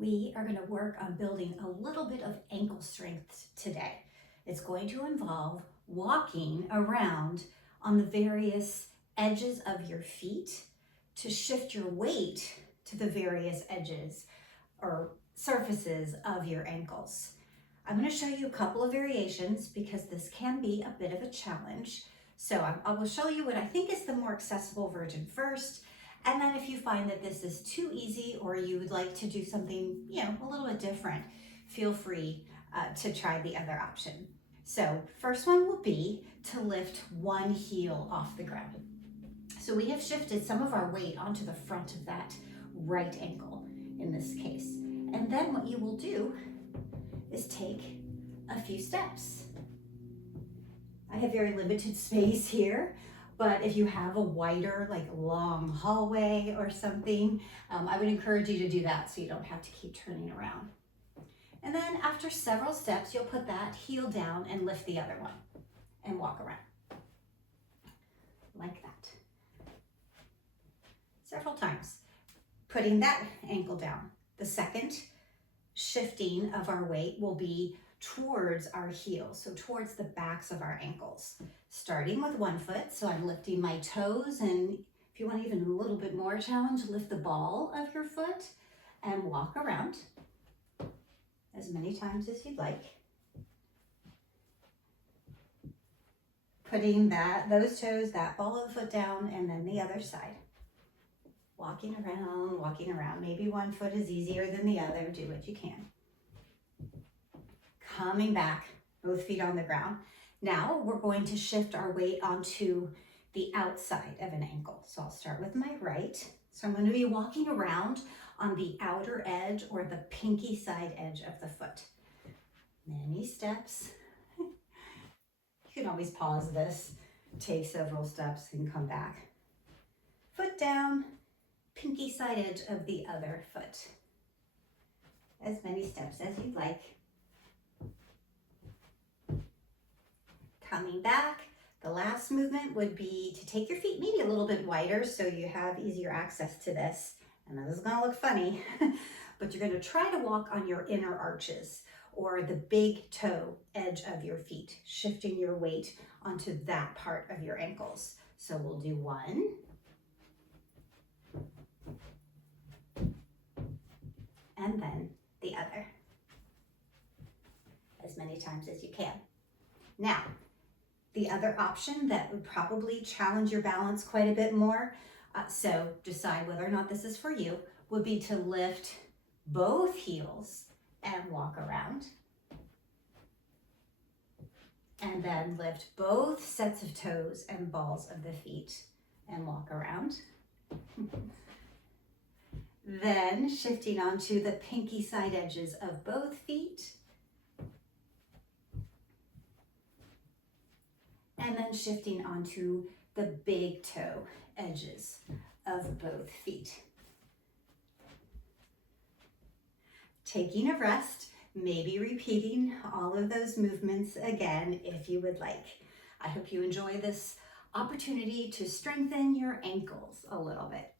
we are going to work on building a little bit of ankle strength today. It's going to involve walking around on the various edges of your feet to shift your weight to the various edges or surfaces of your ankles. I'm going to show you a couple of variations because this can be a bit of a challenge. So I will show you what I think is the more accessible version first. And then if you find that this is too easy or you would like to do something, a little bit different, feel free to try the other option. So first one will be to lift one heel off the ground. So we have shifted some of our weight onto the front of that right ankle in this case. And then what you will do is take a few steps. I have very limited space here, but if you have a wider, long hallway or something, I would encourage you to do that so you don't have to keep turning around. And then after several steps, you'll put that heel down and lift the other one and walk around like that. Several times, putting that ankle down. The second shifting of our weight will be towards our heels, so towards the backs of our ankles. Starting with one foot, so I'm lifting my toes, and if you want even a little bit more challenge, lift the ball of your foot and walk around as many times as you'd like. Putting those toes, that ball of the foot down, and then the other side. Walking around. Maybe one foot is easier than the other. Do what you can. Coming back, both feet on the ground. Now we're going to shift our weight onto the outside of an ankle. So I'll start with my right. So I'm going to be walking around on the outer edge or the pinky side edge of the foot. Many steps. You can always pause this, take several steps and come back. Foot down, pinky side edge of the other foot. As many steps as you'd like. Coming back, the last movement would be to take your feet maybe a little bit wider so you have easier access to this. And this is gonna look funny, but you're gonna try to walk on your inner arches or the big toe edge of your feet, shifting your weight onto that part of your ankles. So we'll do one. And then the other. As many times as you can. Now, the other option that would probably challenge your balance quite a bit more, so decide whether or not this is for you, would be to lift both heels and walk around. And then lift both sets of toes and balls of the feet and walk around. Then shifting onto the pinky side edges of both feet. And then shifting onto the big toe edges of both feet. Taking a rest, maybe repeating all of those movements again if you would like. I hope you enjoy this opportunity to strengthen your ankles a little bit.